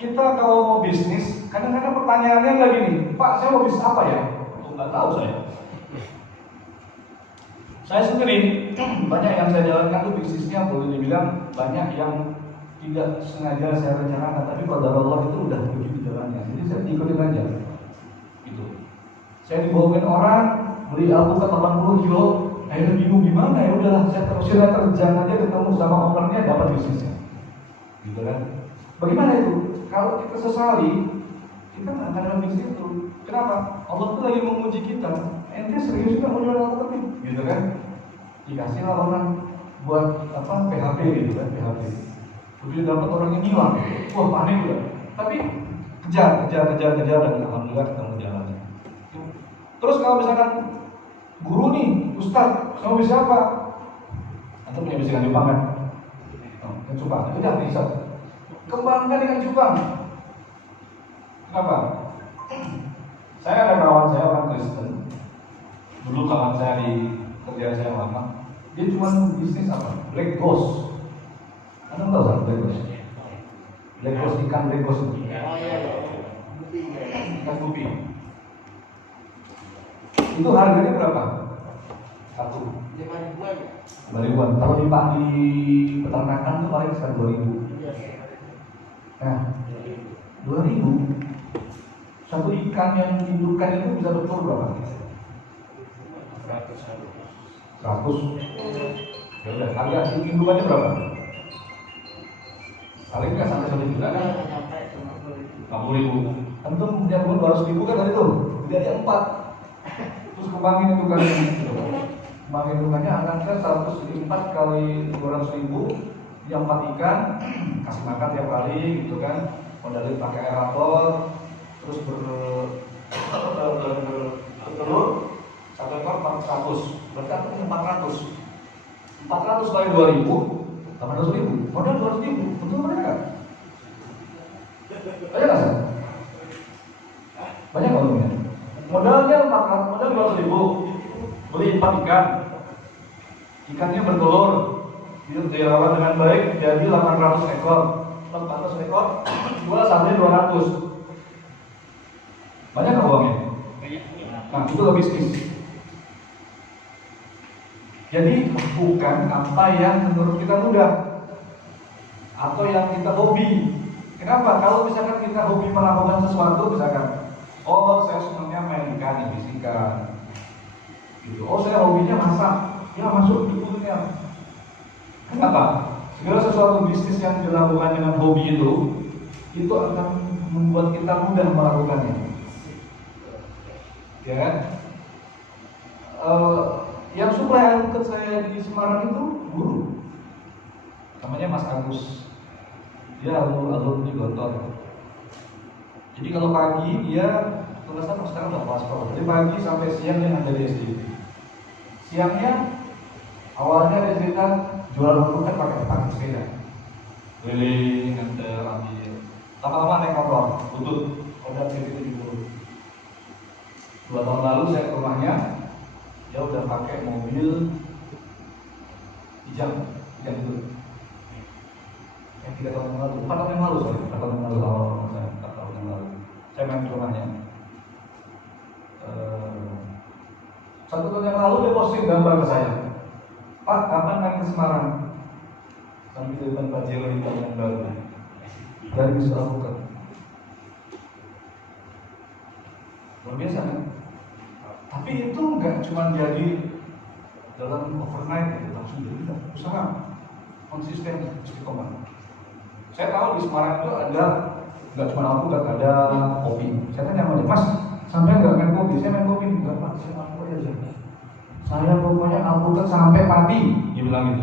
kita kalau mau bisnis, kadang-kadang pertanyaannya lagi nih, Pak, saya mau bisnis apa ya? Oh, nggak tahu saya. Saya sendiri banyak yang saya jalankan tuh bisnisnya boleh dibilang banyak yang tidak sengaja saya rencanakan, tapi qadar Allah itu udah begitu jalannya. Jadi saya ikutin aja. Gitu. Saya dibawain orang beli alpukat 80 kilo, akhirnya bingung gimana ya udahlah saya terusin kerja aja ketemu sama ownernya dapat bisnisnya. Gitu kan? Bagaimana itu? Kalau kita sesali, kita nggak akan dalam bisnis itu. Kenapa? Allah tuh lagi menguji kita. Ente serius nggak mau jual alpukat ini? Gitu kan? Dikasihlah orang buat apa PHP gitu kan, PHP. Begitu dapat orang yang hilang, wah panik udah. Tapi kejar dan alhamdulillah ketemu jalannya. Terus kalau misalkan guru nih, ustaz, kamu bisa apa? Atau punya bisikan Jepang kan? Kan Jepang, itu dah bisa. Kembangkan dengan Jepang. Kenapa? Saya ada kawan saya orang Kristen. Dulu kawan saya di kerjaan saya lama, dia cuma bisnis apa? Black Ghost. Anda tahu kan Black Ghost? Black Ghost, ikan Black Ghost itu. Ikan gupi. Itu harganya berapa? Satu. 5.000-an. Kalau di peternakan itu paling sekitar 2.000. Nah, 2.000. Satu ikan yang diindukkan itu bisa betul berapa? 100. Ya udah, harga indukannya berapa? Paling nggak sampai 1 juta kan? 50.000. Antum yang 200.000 kan tadi tuh, dia 4. Terus kembangin indukannya. Kembangin indukannya angkat 104 kali 200.000, dia 4 ikan, kasih makan tiap hari gitu kan, modalin pakai aerator, terus bertelur. 1 ekor 400, berarti aku punya 400. 400 kali 2.000, 800.000. Modal 200.000, betul mereka? Banyak nggak sih? Banyak nggak untungnya? Modalnya 400, modal 200.000, beli 4 ikan. Ikannya bertelur, dirawat dengan baik, jadi 800 ekor. 800 ekor, jual sampai 200. Banyak nggak uangnya? Nah, itu bisnis. Jadi bukan apa yang menurut kita mudah atau yang kita hobi. Kenapa? Kalau misalkan kita hobi melakukan sesuatu, misalkan, oh saya senangnya main ikan, ikan, gitu. Oh saya hobinya masak, ya masuk di dunia. Kenapa? Segala sesuatu bisnis yang dilakukan dengan hobi itu akan membuat kita mudah melakukannya. Ya kan? Yang suplai alpukat saya di Semarang itu guru, namanya Mas Agus. Dia alumni Gontor. Jadi kalau pagi dia tulisan sekarang udah kelas sekolah. Dari pagi sampai siang dia ngajar di SD. Siangnya awalnya dia cerita jual alpukat pakai sepeda, keliling nganter ambil. Lama-lama naik motor, butut, udah segitu 70. 2 tahun lalu saya ke rumahnya. Dia udah pakai mobil hijau itu. Yang 3 tahun yang lalu, 4 tahun yang lalu, 4 tahun yang lalu, 4 tahun yang lalu. Saya main ke rumahnya. 1 tahun yang lalu dia posting gambar ke saya. Pak, kapan main ke Semarang? Sambil di depan Pajero di tahun yang baru. Dari bisa alpukat. Luar biasa kan? Tapi itu nggak cuma jadi dalam overnight gitu, langsung jadi usaha konsisten istiqomah. Saya tahu di Semarang itu ada nggak cuma alpukat, ada kopi. Saya tanya sama dia, Mas, sampai nggak main kopi? Saya main kopi nggak, Pak, saya main kopi aja. Saya pokoknya alpukat sampai mati, dia bilang gitu.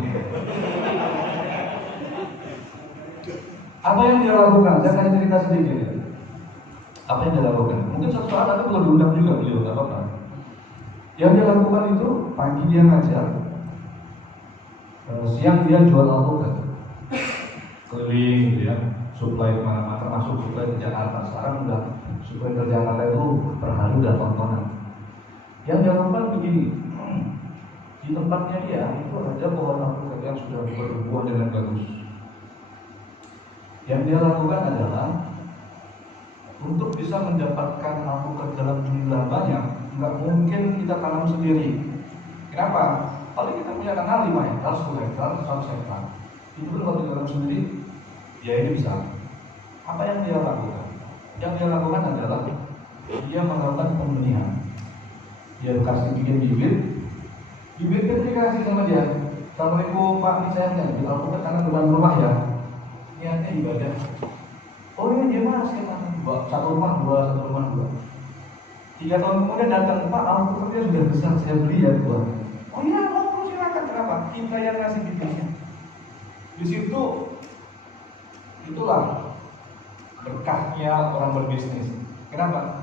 Apa yang dia lakukan? Saya kasih cerita sedikit ya. Apa yang dia lakukan? Mungkin suatu saat nanti perlu diundang juga beliau, nggak apa-apa. Yang dia lakukan itu pagi dia ngajar, siang dia jual alpukat, keliling gitu ya, suplai kemana-mana, termasuk suplai ke Jakarta. Sekarang udah suplai ke Jakarta itu per hari udah tontonan. Yang dia lakukan begini, di tempatnya dia itu ada pohon alpukat yang sudah berbuah dengan bagus. Yang dia lakukan adalah untuk bisa mendapatkan alpukat dalam jumlah banyak, nggak mungkin kita tanam sendiri. Kenapa? Kalau kita punya tanah 5 hektar, 10 hektar, 100 hektar, itu kalau ditanam sendiri, ya ini bisa. Apa yang dia lakukan? Yang dia lakukan adalah dia melakukan pembenihan. Dia kasih bikin bibitnya dikasih sama dia. Assalamualaikum Pak, ini saya ngambil alpukat karena depan rumah ya. Niatnya ibadah. Oh iya dia mas, satu rumah dua. 3 tahun kemudian datang, Pak alpukatnya sudah besar, saya beli ya buah. Oh iya, mau silakan. Kenapa? Kita yang ngasih bibitnya. Di situ itulah berkahnya orang berbisnis. Kenapa?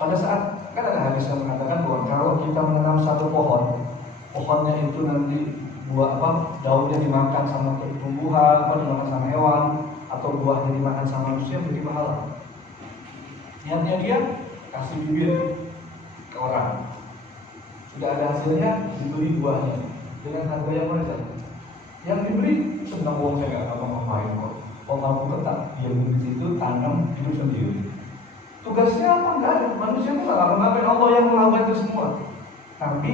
Pada saat kan ada hadis yang mengatakan bahwa kalau kita menanam satu pohon, pohonnya itu nanti buah daunnya dimakan sama tumbuhan, dimakan sama hewan, atau buahnya dimakan sama manusia, jadi pahala. Niatnya dia kasih bibit ke orang, sudah ada hasilnya, dibeli buahnya dengan harga yang wajar. Yang dibeli senang, uang saya nggak ngapa-ngapain kok. Kamu tetap dia di situ tanam hidup sendiri. Tugasnya apa? Enggak ada. Manusia itu nggak ngapa-ngapain, Allah yang melakukan itu semua. Tapi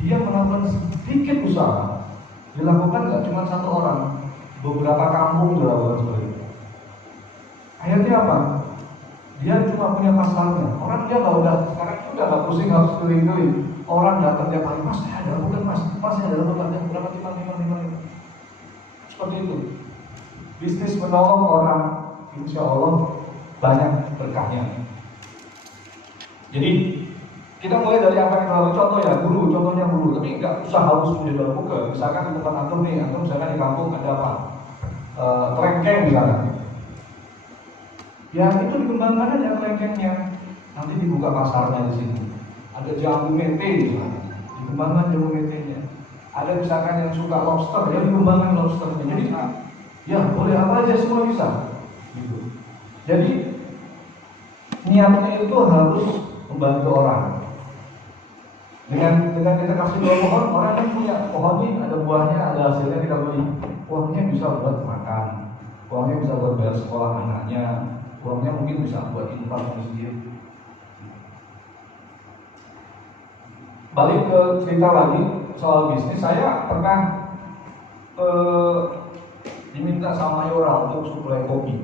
dia melakukan sedikit usaha. Dilakukan nggak cuma satu orang, beberapa kampung dilakukan seperti itu. Akhirnya apa? Dia cuma punya pasarnya. Orang dia nggak udah sekarang udah nggak pusing harus keliling-keliling. Orang datang tiap hari, mas ada bukan mas ada bukan berapa timang. Seperti itu. Bisnis menolong orang, insya Allah banyak berkahnya. Jadi kita mulai dari apa yang kita lakukan. Contohnya guru, tapi nggak usah harus menjadi alpukat. Misalkan di tempat antum nih, antum misalkan di kampung ada apa? Kelengkeng misalkan. Ya itu dikembangkan aja kelengkengnya. Nanti dibuka pasarnya di sini. Ada jamu mete misalkan, dikembangkan jamu metenya. Ada misalkan yang suka lobster, ya dikembangkan lobsternya. Jadi ya boleh apa aja, semua bisa. Gitu. Jadi niatnya itu harus membantu orang. Dengan kita kasih dua pohon, orang yang punya pohon ini ada buahnya, ada hasilnya kita beli. Uangnya bisa buat makan, uangnya bisa buat bayar sekolah anaknya, uangnya mungkin bisa buat infak sendiri. Balik ke cerita lagi soal bisnis, saya pernah diminta sama Mayora untuk suplai kopi.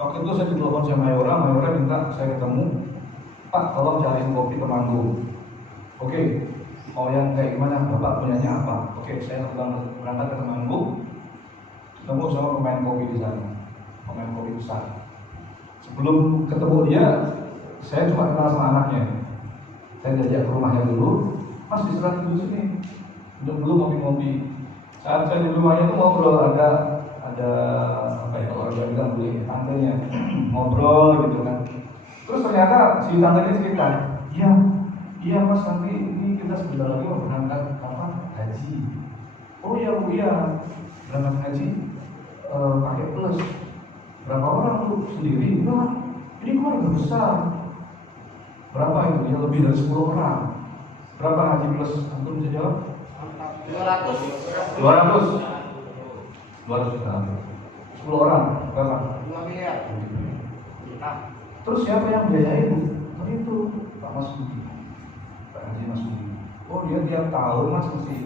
Waktu itu saya ditelepon sama Mayora minta saya ketemu, Pak tolong cariin kopi pemandu. Oke, mau yang kayak gimana? Bapak punyanya apa? Oke, saya berangkat ke Temanggung, ketemu sama pemain kopi di sana, pemain kopi besar. Sebelum ketemu dia, saya cuma kenal sama anaknya. Saya diajak ke rumahnya dulu, Mas istirahat dulu sini, duduk dulu ngopi-ngopi. Saat saya di rumahnya itu ngobrol, ada apa ya, kalau orang bilang boleh tantenya ngobrol gitu kan. Terus ternyata si tantenya cerita, iya mas, nanti ini kita sebentar lagi mau berangkat haji. Oh iya bu, berangkat haji pakai plus. Berapa orang lu sendiri? Enggak, ini keluarga besar. Berapa itu? Ya lebih dari 10 orang. Berapa haji plus? Antum bisa jawab? 200 juta. 10 orang berapa? 2 miliar. Terus siapa yang biayain? Itu Pak Mas Budi, Pak Haji Mas Budi. Oh dia tiap tahun mas mesti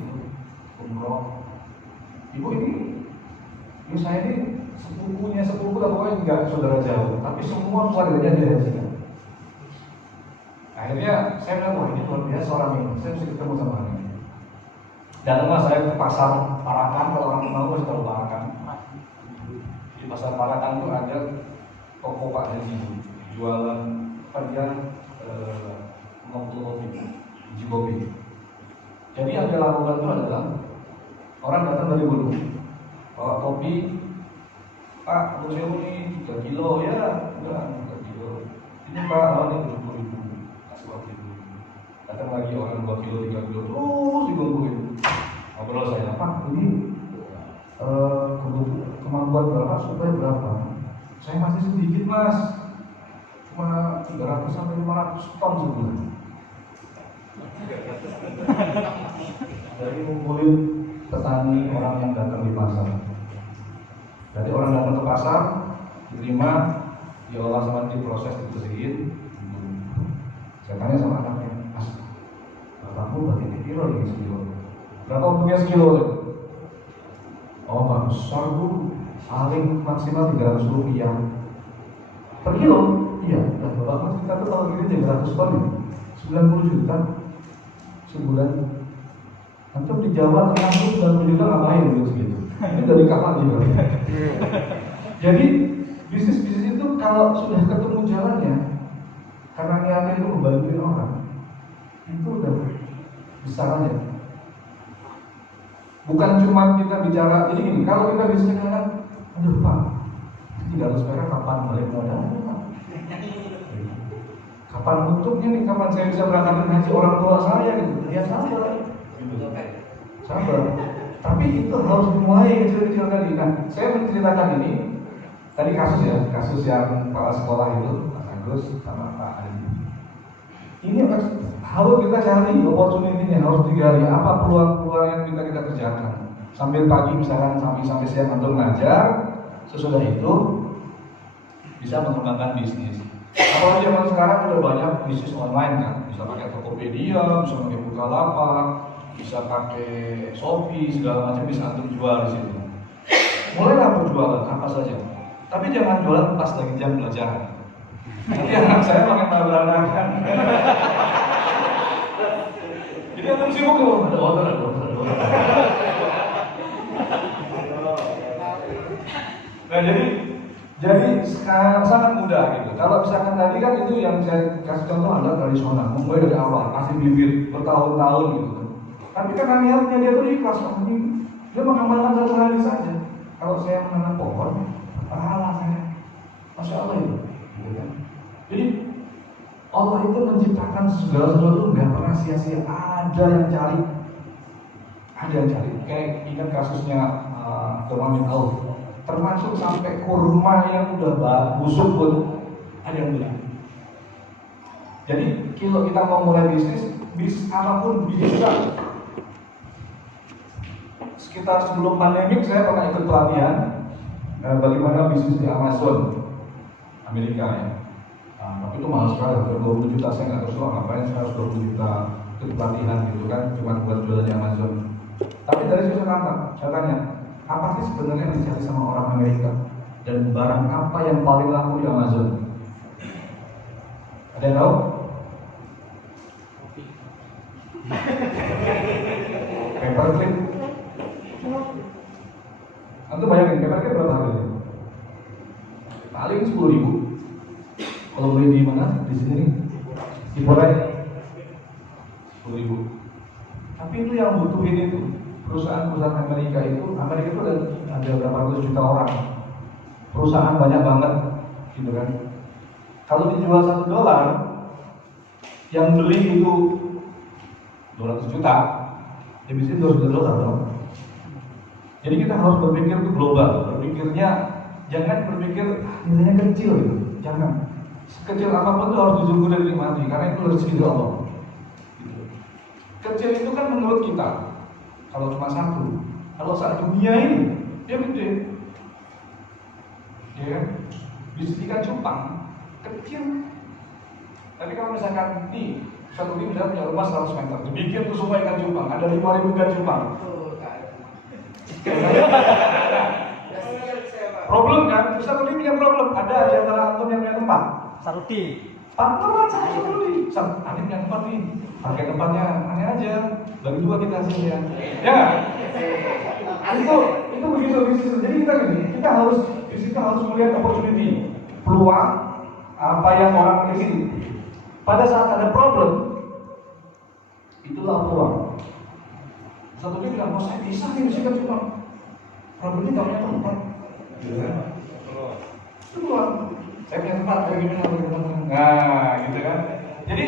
umroh. Ibu ini saya ini sepupu lah, pokoknya enggak saudara jauh, tapi semua keluarganya dia hajikan. Akhirnya saya bilang, wah ini luar biasa orang ini, saya mesti ketemu sama orang ini. Dan rumah saya ke pasar Parakan, kalau orang tahu pasti tahu Parakan. Di pasar Parakan itu ada toko Pak Haji, jualan biji kopi. Jadi yang dia lakukan itu adalah orang datang dari Bulu, bawa kopi, Pak, untuk saya ini 3 kilo ya, enggak 3 kilo. Ini Pak, ini 70.000, kasih waktu itu. Datang lagi orang 2 kilo, 3 kilo, terus digungguin. Ngobrol saya, Pak, ini kemampuan berapa, supaya berapa? Saya masih sedikit mas, cuma 300 sampai 500 ton sebulan. Dari ngumpulin petani, orang yang datang di pasar. Jadi orang datang ke pasar, diterima, diolah sama diproses, dibersihin. Saya tanya sama anaknya, Mas, bapakmu berarti kilo ini sekilo. Berapa untungnya sekilo? Oh nggak besar Bu, paling maksimal 300 rupiah per kilo. Iya, dan bapak Mas kita tuh kalau gini 300 ton ya, 90 juta sebulan. Antum di Jawa Tengah itu 90 juta ngapain gitu segitu? Ini dari kapan gitu? Jadi bisnis-bisnis itu kalau sudah ketemu jalannya, karena niatnya itu membantu orang, itu udah besar aja. Bukan cuma kita bicara, jadi gini, kalau kita bisnis kan, aduh Pak, 300 perak kapan balik modal? Kapan untuknya nih, kapan saya bisa berangkat haji orang tua saya gitu? Ya sabar, gitu. Sabar. Tapi itu harus dimulai kecil-kecil tadi. Nah, saya menceritakan ini tadi kasus ya, kasus yang kepala sekolah itu, Pak Agus sama Pak Adi. Ini harus kita cari opportunity-nya, harus digali apa peluang-peluang yang kita kerjakan. Sambil pagi misalkan sampai siang untuk belajar, sesudah itu bisa mengembangkan bisnis. Apalagi zaman sekarang udah banyak bisnis online kan, bisa pakai Tokopedia, bisa pakai Bukalapak, bisa pakai Shopee, segala macam bisa antum jual di situ. Mulailah berjualan apa saja, tapi jangan jualan pas lagi jam pelajaran. Nanti anak saya makin berantakan. Jadi antum sibuk loh, ada order. Nah jadi sekarang sangat mudah gitu. Kalau misalkan tadi kan itu yang saya kasih contoh adalah tradisional, mulai dari awal, kasih bibit bertahun-tahun gitu. Tapi karena niatnya dia tuh ikhlas, dia mengamalkan satu hari saja. Kalau saya menanam pohon, pahala saya, masya Allah itu. Gitu kan? Jadi Allah itu menciptakan segala sesuatu nggak pernah sia-sia. Ada yang cari. Kayak ingat kasusnya Turman bin Auf. Termasuk sampai kurma yang udah busuk pun ada yang beli. Jadi kalau kita mau mulai bisnis apapun bisa. Sekitar sebelum pandemik saya pernah ikut pelatihan bagaimana bisnis di Amazon Amerika ya. Tapi itu mahal sekali, hampir 20 juta. Saya nggak tahu ngapain saya harus 20 juta ikut pelatihan gitu kan, cuma buat jualan di Amazon. Tapi dari situ saya tanya, apa sih sebenarnya yang dicari sama orang Amerika dan barang apa yang paling laku di Amazon? Ada yang tahu? Paperclip. Antum bayangin paperclip berapa harganya? Paling 10.000. Kalau beli di mana? Di sini nih, di Polai 10.000. Tapi itu yang butuhin itu perusahaan-perusahaan Amerika itu ada berapa ratus juta orang, perusahaan banyak banget, gitu kan. Kalau dijual $1, yang beli itu 200 juta, ya bisa 200 juta dong. Jadi kita harus berpikir ke global, berpikirnya jangan berpikir nilainya kecil, gitu. Jangan. Sekecil apapun itu harus disyukuri dan dinikmati, karena itu rezeki dari Allah. Gitu. Kecil itu kan menurut kita, kalau cuma satu, kalau saat dunia ini dia gede, ya kan? Bisa ikan cupang kecil. Tapi kalau misalkan nih satu tim punya rumah 100 meter, dibikin tuh semua ikan cupang, ada 5.000 ikan cupang. Problem kan? Satu tim punya problem. Ada aja antara antum yang punya tempat. Saruti. Partner satu beli. Ada yang tempat nih. Pakai tempatnya aneh aja. Bagi dua kita hasilnya. Ya. Itu begitu bisnis. Jadi kita harus melihat opportunity, peluang apa yang orang miliki. Pada saat ada problem, itulah peluang. Satu dia bilang, saya bisa nih bisa cuma problemnya nggak punya tempat. Itu peluang. Saya punya tempat kayak gimana? Nah, gitu kan. Jadi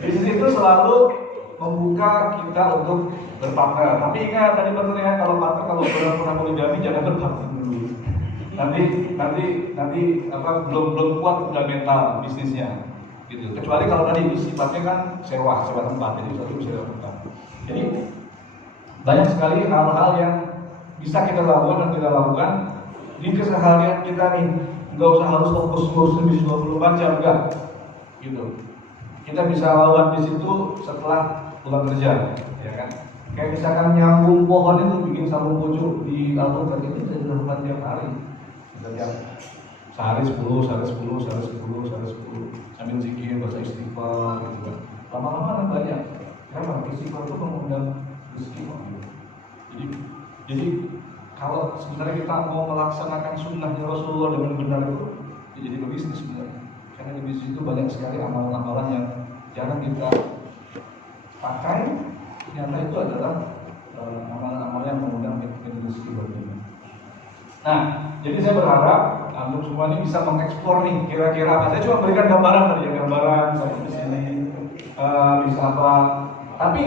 bisnis itu selalu membuka kita untuk berpartner. Tapi ingat tadi pertanyaan kalau partner kalau pernah poligami jangan berpartner dulu. Nanti belum kuat fundamental bisnisnya. Gitu. Kecuali kalau tadi sifatnya kan sewa tempat, jadi satu sewa tempat. Jadi banyak sekali hal-hal yang bisa kita lakukan dan tidak lakukan di keseharian kita nih. nggak usah harus fokus ngurusin bisnis 24 jam, enggak gitu. Kita bisa lawan di situ setelah pulang kerja, ya kan? Kayak misalkan nyambung pohon itu, bikin sambung pucuk di AutoCAD itu bisa dilakukan tiap hari. Setiap sehari 10, sehari 10, sehari 10, sehari 10, sambil zikir, baca istighfar gitu kan. Lama-lama kan banyak. Kenapa? Istighfar itu mengundang rezeki. Jadi kalau sebenarnya kita mau melaksanakan sunnahnya Rasulullah dengan benar itu, ya jadi pebisnis sebenarnya. Karena di bisnis itu banyak sekali amalan-amalan yang jarang kita pakai. Ternyata itu adalah amalan-amalan yang mengundang rezeki buat kita. Nah, jadi saya berharap antum semua ini bisa mengeksplor nih kira-kira apa. Saya cuma berikan gambaran tadi ya, gambaran saya di sini bisa apa. Tapi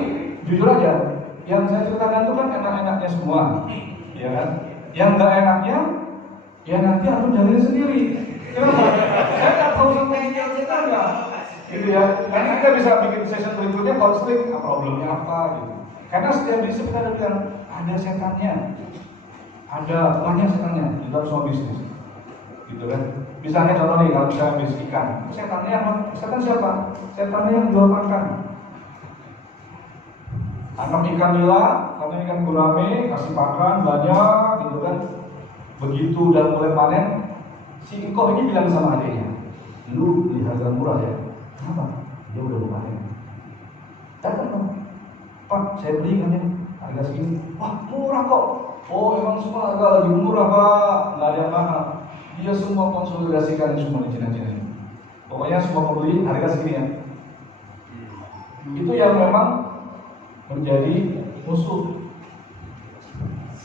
jujur aja, yang saya ceritakan itu kan enak-enaknya semua, ya kan? Yang nggak enaknya, ya nanti antum jalanin sendiri. Kenapa? Saya nggak tahu sama kita nggak, gitu ya. Nanti kita bisa bikin session berikutnya konseling, problemnya apa, gitu. Karena setiap bisnis kita ada setannya. Ada banyak setannya di dalam semua bisnis, gitu kan? Misalnya contoh nih, kalau misalnya bisnis ikan, setannya apa? Setan siapa? Setannya yang jual makan. Anak ikan nila, anak ikan gurame, kasih makan banyak, gitu kan? Begitu udah mulai panen, si ingkoh ini bilang sama adiknya, lu beli harga murah ya? Kenapa? Dia udah mau panen. Datang dong, Pak, saya beli ikannya harga segini. Wah, murah kok. Oh, emang semua harga lagi murah Pak, nggak ada yang mahal. Dia semua konsolidasikan semua di Cina-Cina ini. Pokoknya semua pembeli harga segini ya. Itu yang memang menjadi musuh.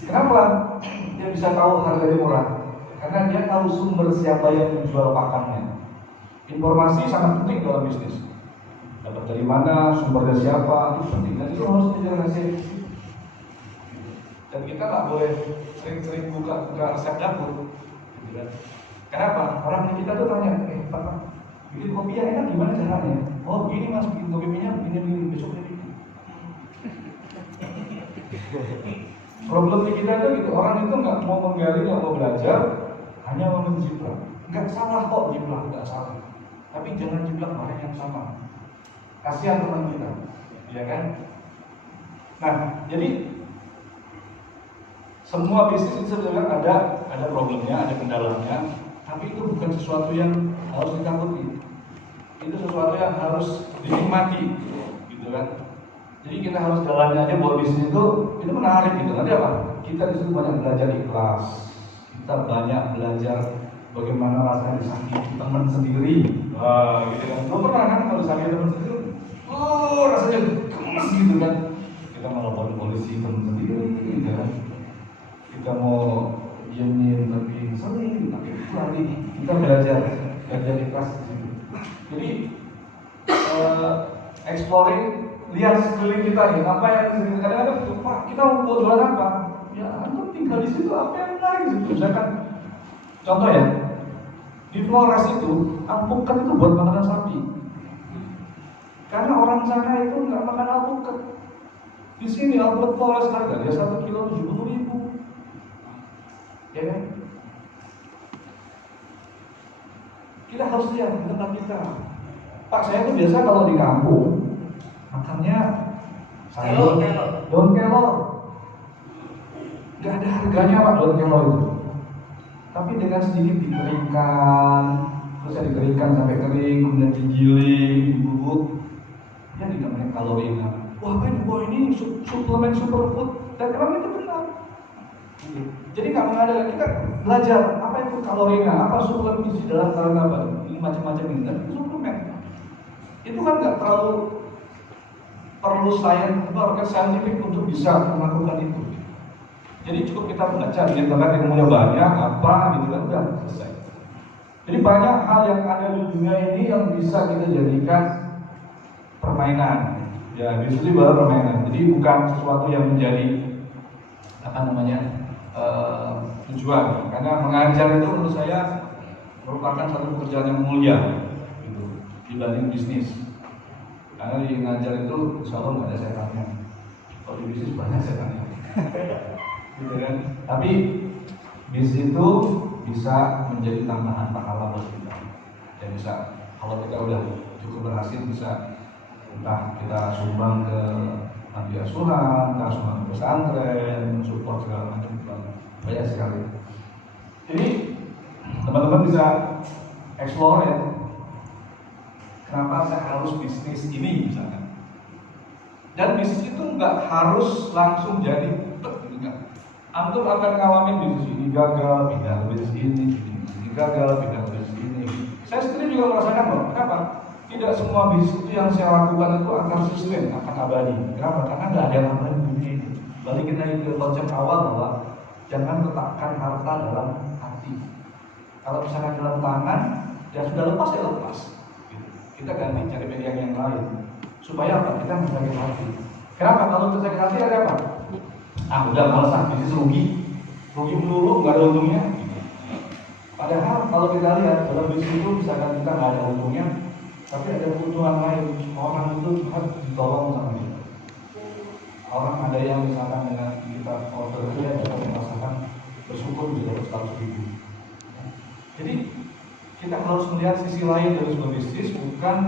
Kenapa? Dia bisa tahu harganya murah. Karena dia tahu sumber siapa yang menjual pakannya. Informasi sangat penting dalam bisnis. Dapat dari mana, sumbernya siapa, itu penting. Dan itu harus dijelaskan. Dan kita nggak boleh sering-sering buka resep dapur, gitu kan? Kenapa? Orang kita tuh tanya, Pak, bikin kopi yang enak gimana caranya? Oh, begini Mas, bikin kopinya begini, besok ini. Problem di kita itu gitu, orang itu nggak mau menggali, nggak mau belajar, hanya mau menjiplak. Nggak salah kok jiplak, nggak salah. Tapi jangan jiplak orang yang sama. Kasihan teman kita, ya kan? Nah, jadi semua bisnis itu sebenarnya ada problemnya, ada kendalanya, tapi itu bukan sesuatu yang harus ditakuti. Itu sesuatu yang harus dinikmati, gitu kan? Jadi kita harus jalannya aja buat bisnis itu menarik gitu. Nanti apa? Kita disitu banyak belajar ikhlas, kita banyak belajar bagaimana rasanya disakiti teman sendiri. Wah, gitu kan? Lo pernah kan kalau disakiti teman sendiri? Oh, rasanya gemes gitu kan? Kita melapor polisi teman sendiri, gitu kan? Kita mau diemin tapi sering, tapi itu lagi kita belajar ikhlas di sini. Jadi exploring, lihat sekeliling kita nih, apa yang kadang-kadang Pak, kita mau jualan apa? Ya, antum tinggal di situ, apa yang menarik di situ? Misalkan contoh ya, di Flores itu alpukat itu buat makanan sapi. Karena orang sana itu nggak makan alpukat. Di sini alpukat Flores harganya 1 kilo 70.000. Ya kan? Kita harus lihat di tempat kita. Pak, saya tuh biasa kalau di kampung makannya sayur daun kelor. Gak ada harganya Pak daun kelor itu. Tapi dengan sedikit dikeringkan, terus dikeringkan sampai kering, kemudian digiling, dibubuk, ya dinamanya kalorina. Wah, ini suplemen superfood, dan emang itu benar. Jadi nggak mengada, kita belajar apa itu kalorina, apa suplemen gizi dalam apa, ini macam-macam ini, dan itu suplemen. Itu kan nggak terlalu perlu rocket scientific untuk bisa melakukan itu. Jadi cukup kita baca di internet ilmunya banyak, apa gitu kan, udah selesai. Jadi banyak hal yang ada di dunia ini yang bisa kita jadikan permainan. Ya, justru baru permainan. Jadi bukan sesuatu yang menjadi tujuan. Karena mengajar itu menurut saya merupakan satu pekerjaan yang mulia, gitu, dibanding bisnis. Karena di ngajar itu insya Allah nggak ada setannya. Kalau di bisnis banyak setannya. Gitu kan? Tapi Bisnis itu bisa menjadi tambahan pahala buat kita. Ya bisa, kalau kita udah cukup berhasil bisa entah kita sumbang ke panti asuhan, kita sumbang ke pesantren, support segala macam, banyak sekali. Jadi teman-teman bisa explore ya, kenapa saya harus bisnis ini misalkan. Dan bisnis itu nggak harus langsung jadi enggak. Antum akan ngalamin bisnis ini gagal, pindah ke bisnis ini gagal, pindah ke bisnis ini. Saya sendiri juga merasakan loh. Kenapa? Tidak semua bisnis itu yang saya lakukan itu akan sustain, akan abadi. Kenapa? Karena nggak ada yang abadi di dunia ini. Balik kita ke konsep awal bahwa jangan letakkan harta dalam hati. Kalau misalnya dalam tangan, ya sudah lepas ya lepas. Kita ganti cari pegang yang lain. Supaya apa? Kita nggak sakit hati. Kenapa? Kalau kita sakit hati ada apa? Udah malas bisnis rugi melulu, nggak ada untungnya. Padahal kalau kita lihat dalam bisnis itu misalkan kita nggak ada untungnya, tapi ada keuntungan lain. Orang itu harus ditolong sama kita. Orang ada yang misalkan dengan kita order dia dapat merasakan bersyukur bisa dapat 100.000. Jadi kita harus melihat sisi lain dari sebuah bisnis, bukan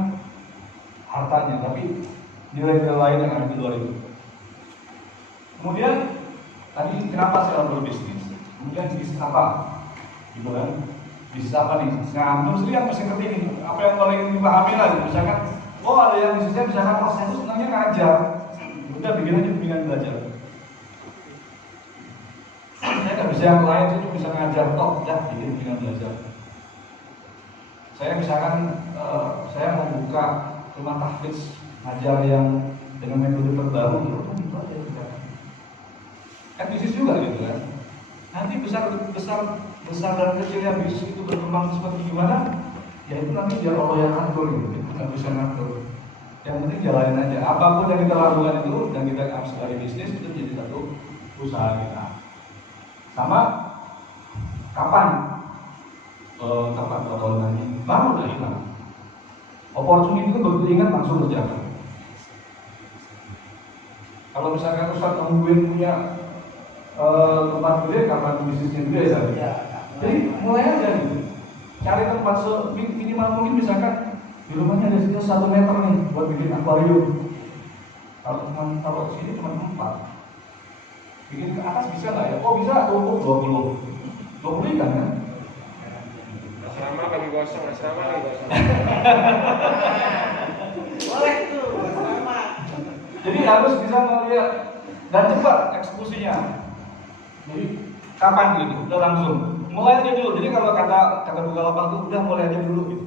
hartanya, tapi nilai-nilai lain yang ada di luar itu. Kemudian tadi kenapa saya berbisnis? Kemudian bisnis apa? Gitu kan? Bisnis apa nih? Nah, antum sendiri yang pasti ngerti nih. Apa yang paling dipahami lah? Misalkan, ada yang bisnisnya misalkan, saya itu senangnya ngajar. Udah bikin aja bimbingan belajar. Saya nggak bisa yang lain, itu bisa ngajar tok, ya bikin bimbingan belajar. Saya misalkan, saya mau buka rumah tahfidz ngajar yang dengan metode terbaru, gitu aja misalkan. Kan bisnis juga gitu kan. Nanti besar dan kecilnya bisnis itu berkembang seperti gimana? Ya itu nanti biar Allah yang atur gitu. Kita nggak bisa ngatur. Yang penting jalanin aja. Apapun yang kita lakukan itu dan kita anggap sebagai bisnis itu jadi satu usaha kita. Sama kapan bakal nanti baru udah hilang. Opportunity itu begitu ingat langsung kerjakan. Kalau misalkan Ustaz nungguin punya tempat gede karena bisnisnya gede ya. Jadi mulai aja gitu. Cari tempat minimal mungkin misalkan di rumahnya ada sini 1 meter nih buat bikin akuarium. Kalau sini cuma 4. Bikin ke atas bisa nggak ya? Oh bisa, 20 ikan kan? Asrama lagi kosong. Boleh tuh, asrama. Jadi harus bisa melihat dan cepat eksekusinya. Jadi kapan gitu? Udah langsung. Mulai aja dulu. Jadi kalau kata Bukalapak itu udah mulai aja dulu gitu.